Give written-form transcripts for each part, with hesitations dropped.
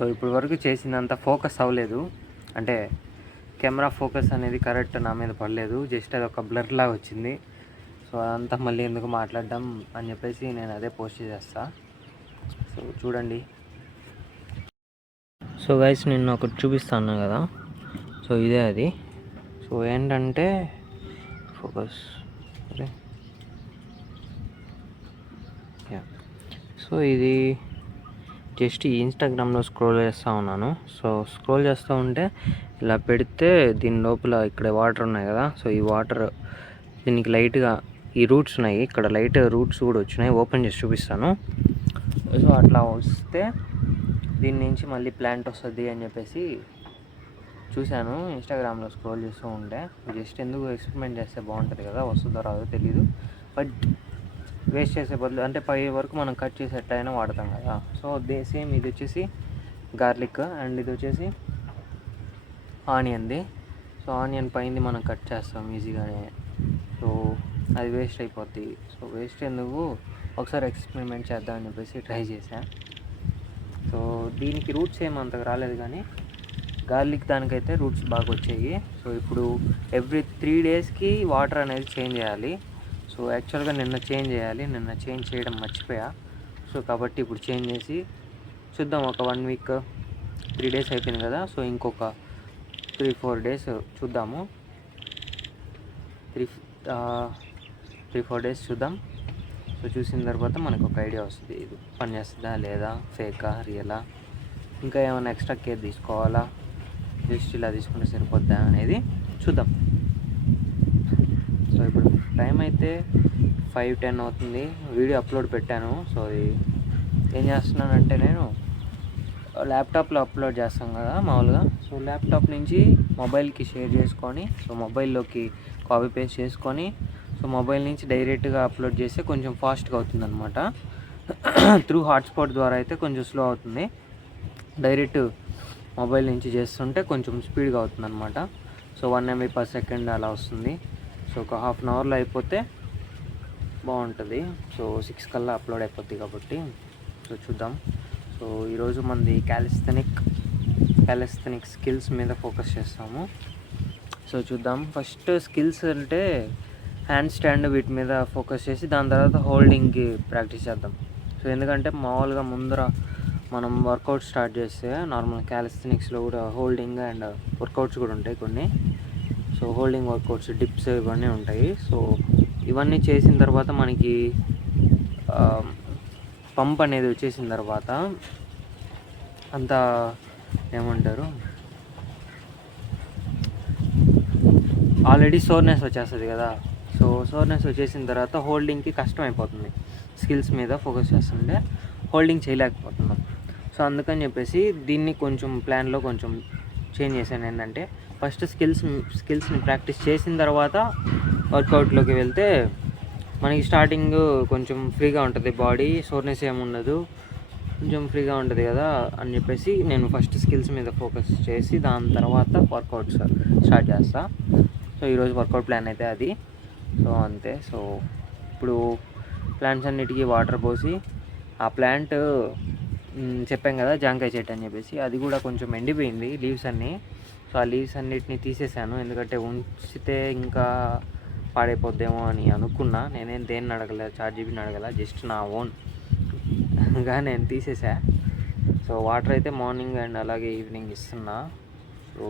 So ఇప్పుడు వరకు చేసిందంతా ఫోకస్ అవ్వలేదు, అంటే కెమెరా ఫోకస్ అనేది కరెక్ట్ నా మీద పడలేదు, జస్ట్ అది ఒక బ్లర్ లాగా వచ్చింది. సో అదంతా మళ్ళీ ఎందుకు మాట్లాడడం అని చెప్పేసి నేను అదే పోస్ట్ చేస్తా. సో చూడండి. సో గైస్, నేను ఒకటి చూపిస్తాను కదా, సో ఇదే అది. సో ఏంటంటే ఫోకస్ ఓకే, సో ఇది జస్ట్ ఇన్స్టాగ్రామ్లో స్క్రోల్ చేస్తూ ఉన్నాను. సో స్క్రోల్ చేస్తూ ఉంటే ఇలా పెడితే దీని లోపల ఇక్కడ వాటర్ ఉన్నాయి కదా, సో ఈ వాటర్ దీనికి లైట్గా ఈ రూట్స్ ఉన్నాయి, ఇక్కడ లైట్ రూట్స్ కూడా వచ్చినాయి. ఓపెన్ చేసి చూపిస్తాను. సో అట్లా వస్తే దీని నుంచి మళ్ళీ ప్లాంట్ వస్తుంది అని చెప్పేసి చూశాను ఇన్స్టాగ్రామ్లో స్క్రోల్ చేస్తూ ఉంటే. జస్ట్ ఎందుకు ఎక్స్పెరిమెంట్ చేస్తే బాగుంటుంది కదా, వస్తుందో రాదో తెలీదు, బట్ వేస్ట్ చేసే బదులు అంటే పై వరకు మనం కట్ చేసి ఎట్లయినా వాడతాం కదా. సో సేమ్ ఇది వచ్చేసి గార్లిక్ అండ్ ఇది వచ్చేసి ఆనియన్ది. సో ఆనియన్ పైంది మనం కట్ చేస్తాం ఈజీగానే, సో అది వేస్ట్ అయిపోద్ది. సో వేస్ట్ ఎందుకు, ఒకసారి ఎక్స్పెరిమెంట్ చేద్దామని చెప్పేసి ట్రై చేశాను. సో దీనికి రూట్స్ ఏమంతగా రాలేదు, కానీ గార్లిక్ దానికైతే రూట్స్ బాగా వచ్చాయి. సో ఇప్పుడు ఎవ్రీ 3 డేస్కి వాటర్ అనేది చేంజ్ చేయాలి. సో యాక్చువల్గా నిన్న చేంజ్ చేయాలి, నిన్న చేంజ్ చేయడం మర్చిపోయా. సో కాబట్టి ఇప్పుడు చేంజ్ చేసి చూద్దాం. ఒక 1 వీక్ 3 డేస్ అయిపోయింది కదా, సో ఇంకొక 3-4 డేస్ చూద్దాము. 3-4 డేస్ చూద్దాం. సో చూసిన తర్వాత మనకు ఒక ఐడియా వస్తుంది, ఇది పని చేస్తుందా లేదా, ఫేకా రియలా, ఇంకా ఏమైనా ఎక్స్ట్రా కేర్ తీసుకోవాలా, జస్ట్ ఇలా తీసుకుంటే సరిపోద్దా అనేది చూద్దాం. సో ఇప్పుడు టైం అయితే 5:10 అవుతుంది. వీడియో అప్లోడ్ పెట్టాను. సో ఏం చేస్తున్నానంటే నేను ల్యాప్టాప్లో అప్లోడ్ చేస్తాం కదా మామూలుగా, సో ల్యాప్టాప్ నుంచి మొబైల్కి షేర్ చేసుకొని, సో మొబైల్లోకి కాపీ పేస్ట్ చేసుకొని, సో మొబైల్ నుంచి డైరెక్ట్గా అప్లోడ్ చేస్తే కొంచెం ఫాస్ట్గా అవుతుంది అనమాట. త్రూ హాట్స్పాట్ ద్వారా అయితే కొంచెం స్లో అవుతుంది, డైరెక్ట్ మొబైల్ నుంచి చేస్తుంటే కొంచెం స్పీడ్గా అవుతుంది అనమాట. సో 1 MB/s అలా వస్తుంది. సో ఒక 1/2 అవర్లో అయిపోతే బాగుంటుంది. సో 6 కల్లా అప్లోడ్ అయిపోద్ది కాబట్టి సో చూద్దాం. సో ఈరోజు మనది క్యాలిస్థెనిక్ స్కిల్స్ మీద ఫోకస్ చేస్తాము. సో చూద్దాం. ఫస్ట్ స్కిల్స్ అంటే హ్యాండ్ స్టాండ్ వీటి మీద ఫోకస్ చేసి దాని తర్వాత హోల్డింగ్కి ప్రాక్టీస్ చేద్దాం. సో ఎందుకంటే మామూలుగా ముందర మనం వర్కౌట్ స్టార్ట్ చేస్తే నార్మల్ క్యాలిస్థెనిక్స్లో కూడా హోల్డింగ్ అండ్ వర్కౌట్స్ కూడా ఉంటాయి కొన్ని. సో హోల్డింగ్ వర్కౌట్స్, డిప్స్ ఇవన్నీ ఉంటాయి. సో ఇవన్నీ చేసిన తర్వాత మనకి పంప్ అనేది వచ్చేసిన తర్వాత అంతా ఏమంటారు, ఆల్రెడీ సోర్నెస్ వచ్చేస్తుంది కదా. సో సోర్నెస్ వచ్చేసిన తర్వాత హోల్డింగ్కి కష్టం అయిపోతుంది. స్కిల్స్ మీద ఫోకస్ చేస్తుంటే హోల్డింగ్ చేయలేకపోతున్నాం. సో అందుకని చెప్పేసి దీన్ని కొంచెం ప్లాన్లో కొంచెం చేంజ్ చేశాను. ఏంటంటే ఫస్ట్ స్కిల్స్ని ప్రాక్టీస్ చేసిన తర్వాత వర్కౌట్లోకి వెళ్తే మనకి స్టార్టింగ్ కొంచెం ఫ్రీగా ఉంటుంది, బాడీ సోర్నెస్ ఏముండదు, కొంచెం ఫ్రీగా ఉంటుంది కదా అని చెప్పేసి నేను ఫస్ట్ స్కిల్స్ మీద ఫోకస్ చేసి దాని తర్వాత వర్కౌట్స్ స్టార్ట్ చేస్తా. సో ఈరోజు వర్కౌట్ ప్లాన్ అయితే అది. సో అంతే. సో ఇప్పుడు ప్లాంట్స్ అన్నిటికీ వాటర్ పోసి, ఆ ప్లాంట్ చెప్పాం కదా జాంకాయ చెట్టు అని చెప్పేసి, అది కూడా కొంచెం ఎండిపోయింది లీవ్స్ అన్నీ. సో ఆ లీవ్స్ అన్నిటిని తీసేసాను, ఎందుకంటే ఉంచితే ఇంకా పాడైపోద్దేమో అని అనుకున్నా. నేనేం దేన్ని అడగల, ChatGPTని అడగల, జస్ట్ నా ఓన్గా నేను తీసేసా. సో వాటర్ అయితే మార్నింగ్ అండ్ అలాగే ఈవినింగ్ ఇస్తున్నా. సో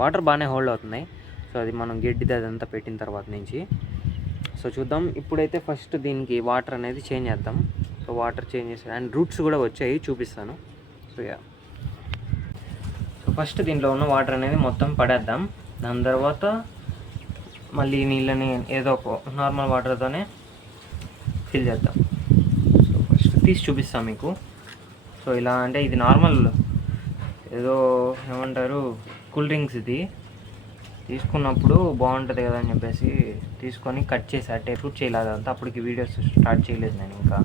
వాటర్ బాగానే హోల్డ్ అవుతున్నాయి. సో అది మనం గడ్డిది అదంతా పెట్టిన తర్వాత నుంచి. సో చూద్దాం. ఇప్పుడైతే ఫస్ట్ దీనికి వాటర్ అనేది చేంజ్ చేద్దాం. సో వాటర్ చేంజ్ చేస్తాను అండ్ రూట్స్ కూడా వచ్చాయి, చూపిస్తాను. సో సో ఫస్ట్ దీంట్లో ఉన్న వాటర్ అనేది మొత్తం పడేద్దాం. దాని తర్వాత మళ్ళీ నీళ్ళని ఏదో ఒక నార్మల్ వాటర్తోనే ఫిల్ చేద్దాం. సో ఫస్ట్ తీసి చూపిస్తాను మీకు. సో ఇలా అంటే ఇది నార్మల్ ఏదో ఏమంటారు కూల్ డ్రింక్స్, ఇది తీసుకున్నప్పుడు బాగుంటుంది కదా అని చెప్పేసి తీసుకొని కట్ చేసి అంటే షూట్ చేయలేదు అంతా, అప్పటికి వీడియోస్ స్టార్ట్ చేయలేదు నేను ఇంకా.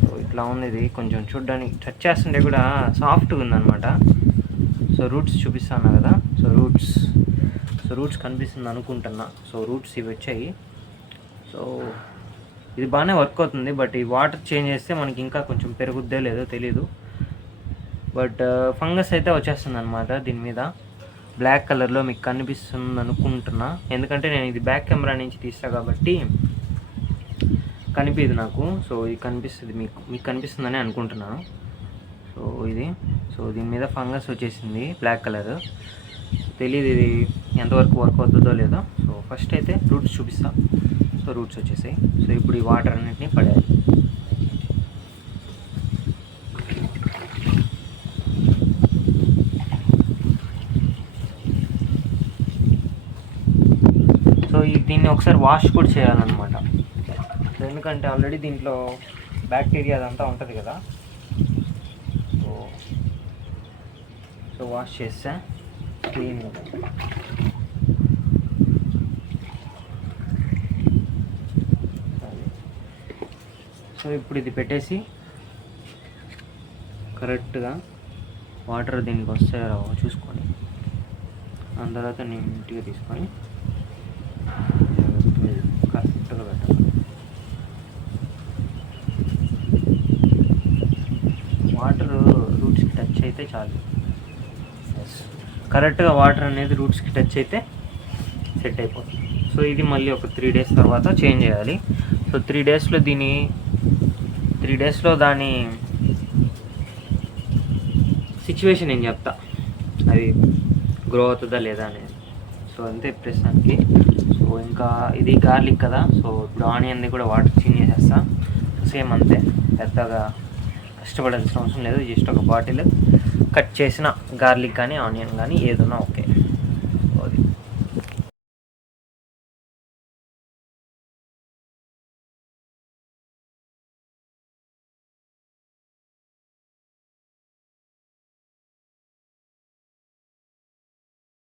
సో ఇట్లా ఉంది ఇది, కొంచెం చూడ్డానికి టచ్ చేస్తుంటే కూడా సాఫ్ట్గా ఉందన్నమాట. సో రూట్స్ చూపిస్తాను కదా, సో రూట్స్ కనిపిస్తుంది అనుకుంటున్నా. సో రూట్స్ ఇవి వచ్చాయి. సో ఇది బాగానే వర్క్ అవుతుంది, బట్ ఈ వాటర్ చేంజ్ చేస్తే మనకి ఇంకా కొంచెం పెరుగుద్దే లేదో తెలీదు. బట్ ఫంగస్ అయితే వచ్చేస్తుంది అనమాట దీని మీద. బ్లాక్ కలర్లో మీకు కనిపిస్తుంది అనుకుంటున్నా, ఎందుకంటే నేను ఇది బ్యాక్ కెమెరా నుంచి తీస్తా కాబట్టి కనిపించదు నాకు. సో ఇది కనిపిస్తుంది, మీకు కనిపిస్తుందని అనుకుంటున్నాను. సో దీని మీద ఫంగస్ వచ్చేసింది బ్లాక్ కలర్. తెలియదు ఇది ఎంతవరకు వర్క్ అవుతుందో లేదో. సో ఫస్ట్ అయితే రూట్స్ చూపిస్తా. సో రూట్స్ వచ్చేసాయి. సో ఇప్పుడు ఈ వాటర్ అన్నింటినీ పడేయాలి. సో దీన్ని ఒకసారి వాష్ కూడా చేయాలన్నమాట, ఎందుకంటే ఆల్రెడీ దీంట్లో బ్యాక్టీరియా అదంతా ఉంటుంది కదా. సో వాష్ చేస్తే క్లీన్. సో ఇప్పుడు ఇది పెట్టేసి కరెక్ట్గా వాటర్ దీనికి వస్తాయో చూసుకొని దాని తర్వాత నీట్గా తీసుకొని కరెక్ట్గా పెట్టాలి. వాటర్ రూట్స్కి టచ్ అయితే చాలు. కరెక్ట్గా వాటర్ అనేది రూట్స్కి టచ్ అయితే సెట్ అయిపోతుంది. సో ఇది మళ్ళీ ఒక 3 days తర్వాత చేంజ్ చేయాలి. సో 3 డేస్లో దాని సిచ్యువేషన్ నేను చెప్తా, అది గ్రో అవుతుందా లేదా అనేది. సో అంతే ప్రస్తుతానికి. సో ఇంకా ఇది గార్లిక్ కదా, సో ఇప్పుడు ఆనియన్ని కూడా వాటర్ చేంజ్ చేసేస్తా. సేమ్ అంతే, పెద్దగా కష్టపడాల్సిన అవసరం లేదు. జస్ట్ ఒక బాటిల్ కట్ చేసిన గార్లిక్ కానీ ఆనియన్ కానీ ఏదైనా ఓకే. సో అది